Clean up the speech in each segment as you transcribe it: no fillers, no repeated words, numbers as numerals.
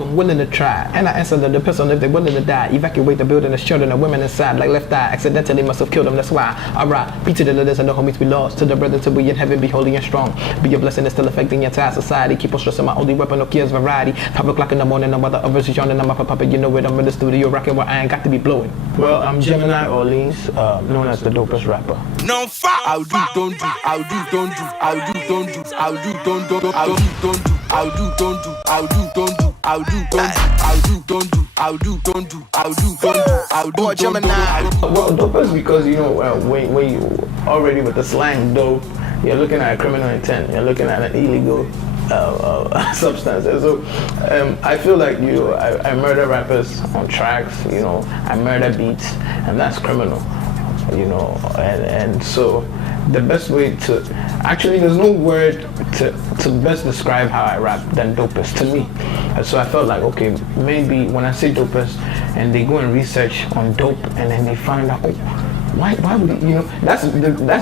if I'm willing to try. And I answer the depends on if they're willing to die. Evacuate the building, there's children and women inside. Like left eye, accidentally must have killed them. That's why I ride. Be to the leaders and the homies we lost. To the brothers to be in heaven, be holy and strong. Be a blessing that's still affecting your entire society. Keep on stressing my only weapon, no kids variety. 5 o'clock in the morning, no mother others is yawning. I'm up a puppet, you know it. I'm in the studio rocking where I ain't got to be blowing. Well, I'm Gemini Orleans, known as the dopest rapper. No fuck. I'll do, don't do. I'll do, don't do. I'll do, don't do. I'll do, don't do. I'll do, don't do. I'll do, don't do. I'll do, don't do. I'll do, don't do. I'll do, don't do. I'll do, don't do. I'll do, don't do. I'll do, don't do. Well, dopest because you know when you already with the slang dope, you're looking at a criminal intent. You're looking at an illegal substance. And so I feel like I murder rappers on tracks. I murder beats, and that's criminal. And so the best way to actually there's no word to best describe how I rap than dopest to me. And so I felt like, okay, maybe when I say dopest and they go and research on dope and then they find out, why would that's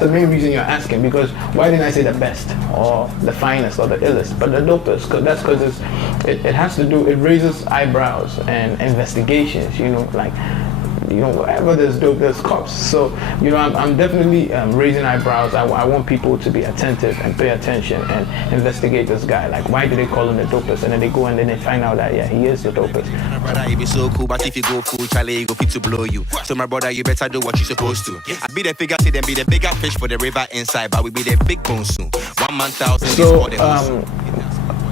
the main reason you're asking, because why didn't I say the best or the finest or the illest, but the dopest? That's because it has to do, it raises eyebrows and investigations, wherever there's dope, there's cops. So, I'm definitely raising eyebrows. I want people to be attentive and pay attention and investigate this guy. Like, why do they call him the dopest? And then they go and then they find out that, yeah, he is the dopest. Brother, it be so cool, but if you go full, Charlie, you go fit to blow you. So, my brother, you better do what you're supposed to. I be the figure, see them be the bigger fish for the river inside, but we be the big bone soon. 1 month out. So,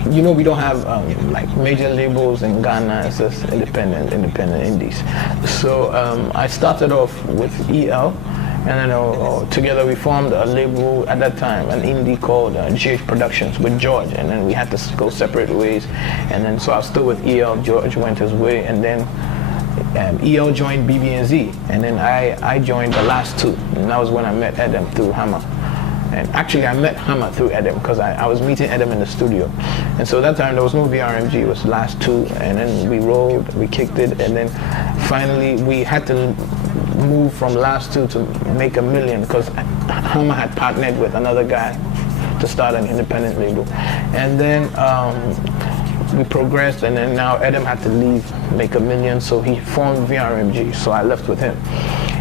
we don't have like major labels in Ghana. It's just independent indies. So I started off with EL, and then together we formed a label at that time, an indie called GH Productions with George, and then we had to go separate ways. And then so I was still with EL. George went his way, and then EL joined BBnZ, and then I joined the last two, and that was when I met Adam through Hammer. And actually, I met Hammer through Adam because I was meeting Adam in the studio. And so that time there was no VRMG, it was the last two. And then we rolled, we kicked it, and then finally we had to move from last two to make $1 million because Hammer had partnered with another guy to start an independent label. And then we progressed, and then now Adam had to leave, make $1 million, so he formed VRMG, so I left with him.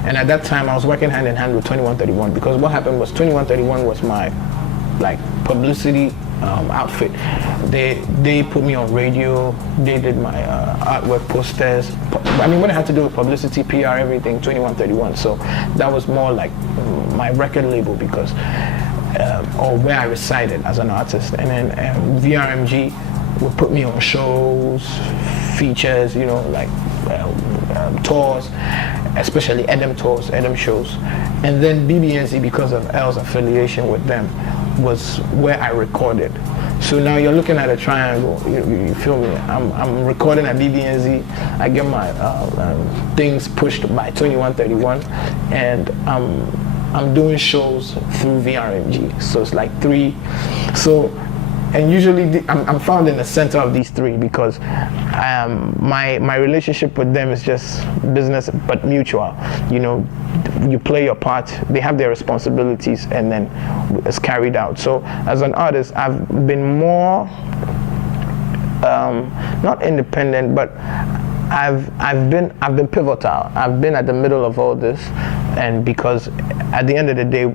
And at that time, I was working hand in hand with 2131 because what happened was 2131 was my publicity outfit. They put me on radio. They did my artwork, posters. I mean, when I had to do with publicity, PR, everything, 2131. So that was more like my record label because, or where I resided as an artist. And then VRMG would put me on shows, features, tours, especially Adam tours, Adam shows. And then BBnZ, because of L's affiliation with them, was where I recorded. So now you're looking at a triangle, you feel me? I'm recording at BBnZ, I get my things pushed by 2131, and I'm doing shows through VRMG. So it's like 3. And usually I'm found in the center of these 3 because my relationship with them is just business but mutual. You play your part, they have their responsibilities, and then it's carried out. So as an artist, I've been more not independent, but I've been pivotal. I've been at the middle of all this, and because at the end of the day,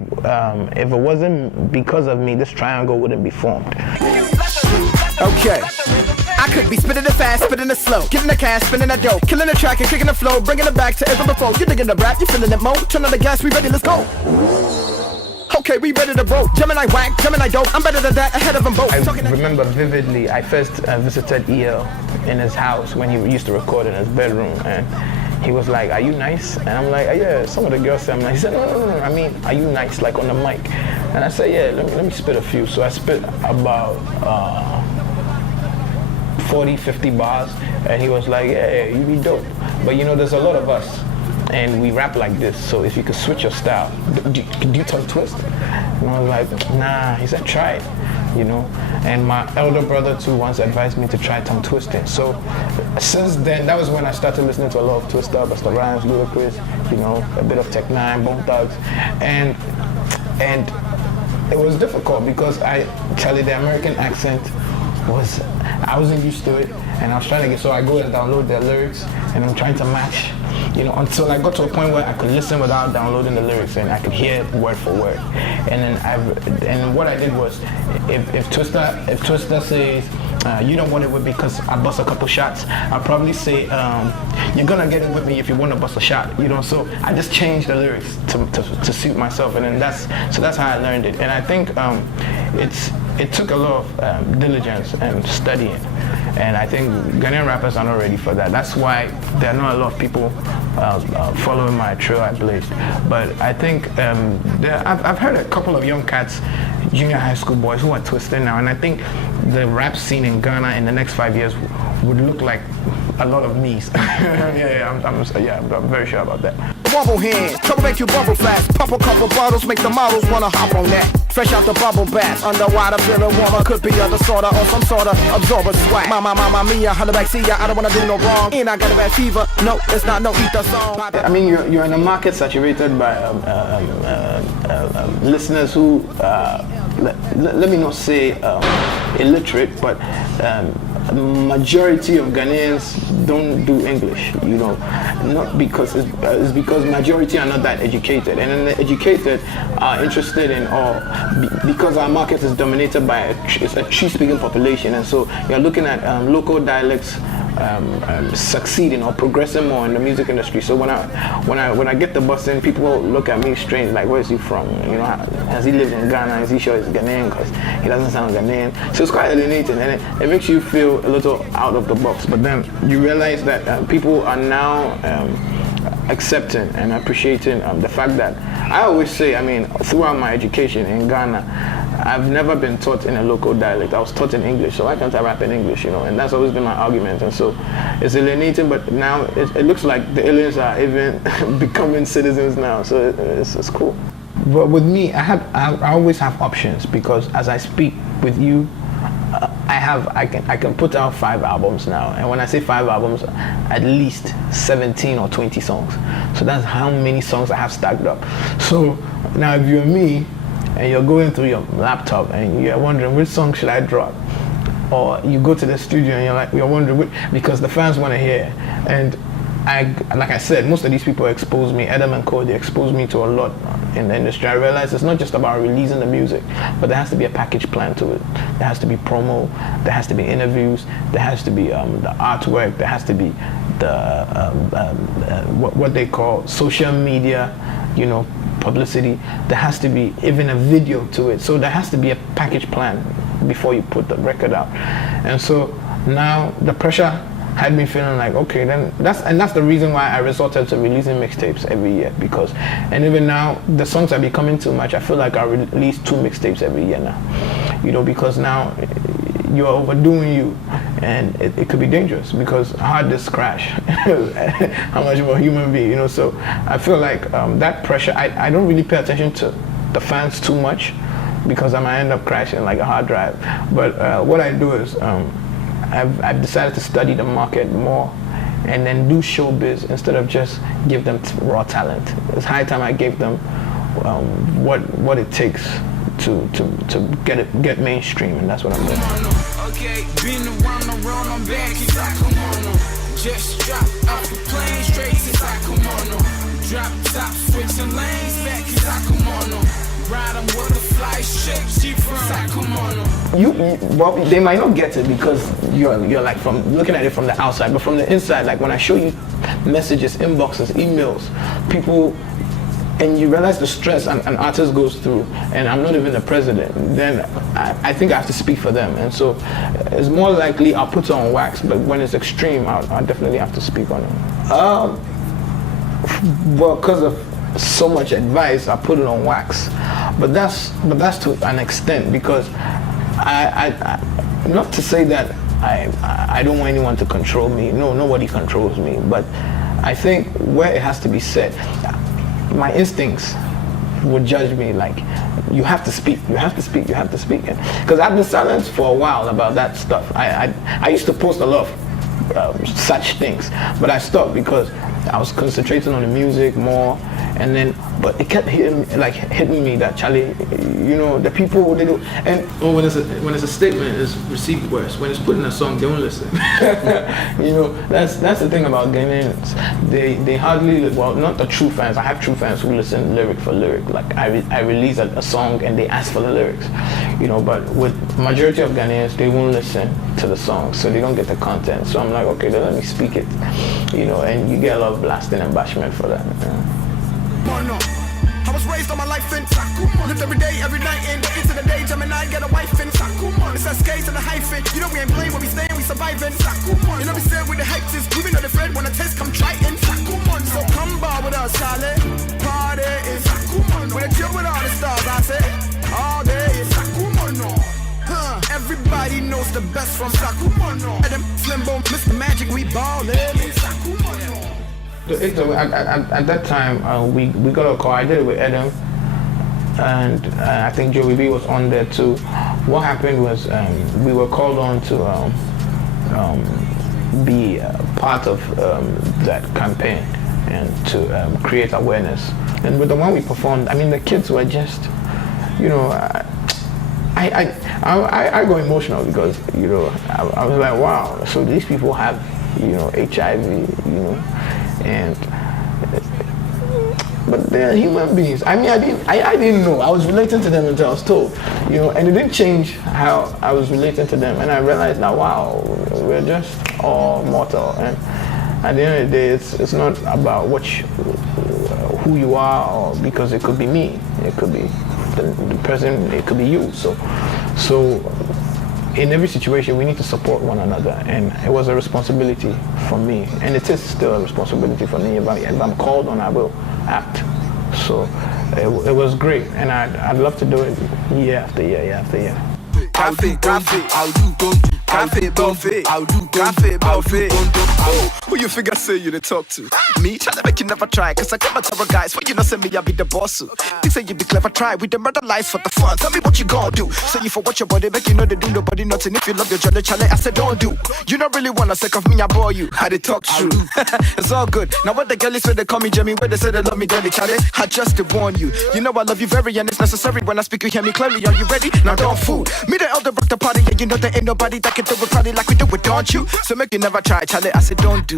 if it wasn't because of me, this triangle wouldn't be formed. Okay. I could be spitting it fast, spitting it slow, getting the cash, spinning that dope, killing the track and kicking the flow, bringing it back to ever before. You digging the rap, you feeling it more. Turn on the gas, we ready, let's go. Okay, we ready to roll. Gemini whack, Gemini dope. I'm better than that, ahead of them both. I remember vividly, I first visited EL in his house when he used to record in his bedroom, and he was like, "Are you nice?" And I'm like, "Yeah." Some of the girls said, I'm like, he said, "No. I mean, are you nice, like on the mic?" And I said, "Yeah, let me spit a few." So I spit about 40, 50 bars, and he was like, "Yeah, you be dope. But there's a lot of us, and we rap like this, so if you could switch your style, do you tongue twist?" And I was like, "Nah." He said, "Try it." And my elder brother too once advised me to try tongue twisting. So since then, that was when I started listening to a lot of Twista, Busta Rhymes, Ludacris, a bit of Tech Nine, Bone Thugs, and it was difficult because the American accent I wasn't used to it. and I was trying to get, so I go and download their lyrics, and I'm trying to match, until I got to a point where I could listen without downloading the lyrics, and I could hear it word for word. And then what I did was, if Twister says, you don't want it with me because I bust a couple shots, I'll probably say, you're gonna get it with me if you want to bust a shot, so I just changed the lyrics to suit myself, and then that's how I learned it. And I think it took a lot of diligence and studying, and I think Ghanaian rappers are not ready for that. That's why there are not a lot of people following my trail I blazed. But I think I've heard a couple of young cats, junior high school boys, who are twisted now, and I think the rap scene in Ghana in the next 5 years would look like a lot of me's. I'm very sure about that. Bubble hands, trouble make you bubble flash. Pop a couple bottles, make the models wanna hop on that. Fresh out the bubble bath, underwater, feeling warmer. Could be other sorta or some sorta absorber swag. Mama mia, holla back, see ya. I don't wanna do no wrong. And I got a bad fever. No, it's not no ether song. I mean, you're in a market saturated by listeners who, let me not say illiterate, but majority of Ghanaians don't do English, not because it's because majority are not that educated, and then the educated are interested in, because our market is dominated by a Twi-speaking population, and so you're looking at local dialects succeeding or progressing more in the music industry. So when I get the bus in, people look at me strange, like, where is he from? Has he lived in Ghana? Is he sure he's Ghanaian? Because he doesn't sound Ghanaian. So it's quite alienating, and it makes you feel a little out of the box. But then you realize that people are now accepting and appreciating the fact that, I always say, throughout my education in Ghana, I've never been taught in a local dialect. I was taught in English, so why can't I rap in English, And that's always been my argument. And so it's alienating, but now it looks like the aliens are even becoming citizens now, so it's cool. But with me, I always have options, because as I speak with you, I can put out 5 albums now, and when I say 5 albums, at least 17 or 20 songs. So that's how many songs I have stacked up. So now if you're me and you're going through your laptop and you're wondering which song should I drop, or you go to the studio and you're wondering because the fans want to hear, and like I said, most of these people expose me, Adam and Co, they expose me to a lot in the industry. I realize it's not just about releasing the music, but there has to be a package plan to it. There has to be promo, there has to be interviews, there has to be the artwork, there has to be the what they call social media, publicity. There has to be even a video to it. So there has to be a package plan before you put the record out. And so now the pressure had me feeling like, okay, then that's the reason why I resorted to releasing mixtapes every year, and even now the songs are becoming too much. I feel like I release 2 mixtapes every year now, because now you're overdoing you, and it could be dangerous, because hard disk crash. How much of a human being, so I feel like that pressure, I don't really pay attention to the fans too much, because I might end up crashing like a hard drive. But what I do is I've decided to study the market more, and then do showbiz instead of just give them raw talent. It's high time I gave them what it takes to get mainstream, and that's what I'm doing. Okay, been around the world, I'm back, it's like come on. Just dropped off the plane, straight, it's like come on. Drop top, switching lanes, back, it's like come on. Riding with a fly shape, she from like come on. Well, they might not get it because you're like from looking at it from the outside, but from the inside, like when I show you messages, inboxes, emails, people, and you realize the stress an artist goes through, and I'm not even the president, then I think I have to speak for them. And so it's more likely I'll put it on wax, but when it's extreme, I'll definitely have to speak on it. Well, because of so much advice, I put it on wax, but that's to an extent, because I not to say that I don't want anyone to control me. No, nobody controls me, but I think where it has to be said, my instincts would judge me like, you have to speak, because I've been silent for a while about that stuff. I used to post a lot of such things, but I stopped because I was concentrating on the music more, And then, but it kept hitting me that Charlie, you know, the people they do, and when it's a statement, it's received worse. When it's put in a song, they don't listen. you know, that's the thing about Ghanaians. They hardly, well, not the true fans. I have true fans who listen lyric for lyric. Like I release a song and they ask for the lyrics, you know. But with majority of Ghanaians, they won't listen to the song, so they don't get the content. So I'm like, okay, then let me speak it, you know, and you get a lot of blasting and bashment for that. I was raised on my life in lived every day, every night in the into the day. Gemini get a wife in it's SKs and a hyphen. You know we ain't playing when we staying, we surviving. You know we stand with the hype since we know the friend when the test come trying. So come bar with us, Charlie. Party is when I chill with all the stars, I say all day is everybody knows the best from Sakumono. Adam Slimbo, Mr. Magic, we ballin'. At that time, we got a call. I did it with Adam, and I think Joey B was on there too. What happened was we were called on to be part of that campaign and to create awareness. And with the one we performed, I mean, the kids were just, you know, I go emotional because, you know, I was like, wow, so these people have, you know, HIV, you know. But they're human beings. I mean, I didn't know. I was relating to them until I was told, you know, and it didn't change how I was relating to them. And I realized now, wow, we're just all mortal. And at the end of the day, it's not about who you are, or because it could be me, it could be the person, it could be you. So in every situation, we need to support one another, and it was a responsibility for me, and it is still a responsibility for me. If I'm called on, I will act. So it was great, and I'd love to do it year after year, year after year. Coffee, I'll do, don't do. Coffee, buffet, I'll do, coffee, buffet. Who you figure say you to talk to? Me, try to make you never try, cause I got my type of guys. When you not say me, I'll be the boss. They say you be clever, try with the murder lies for the fun. Tell me what you gon' do. Say you for what your body, make you know they do nobody nothing. If you love your jolly chale, I said don't do. You don't really wanna sick of me, I bore you. How they talk true. It's all good. Now what the girl is where they call me Gemi, where they say they love me, dirty chale. I just to warn you. You know I love you very, and it's necessary when I speak, you hear me clearly. Are you ready? Now don't fool. Me the elder rock the party, and you know there ain't nobody that can do it party like we do it, don't you? So make you never try, chale. I said don't do.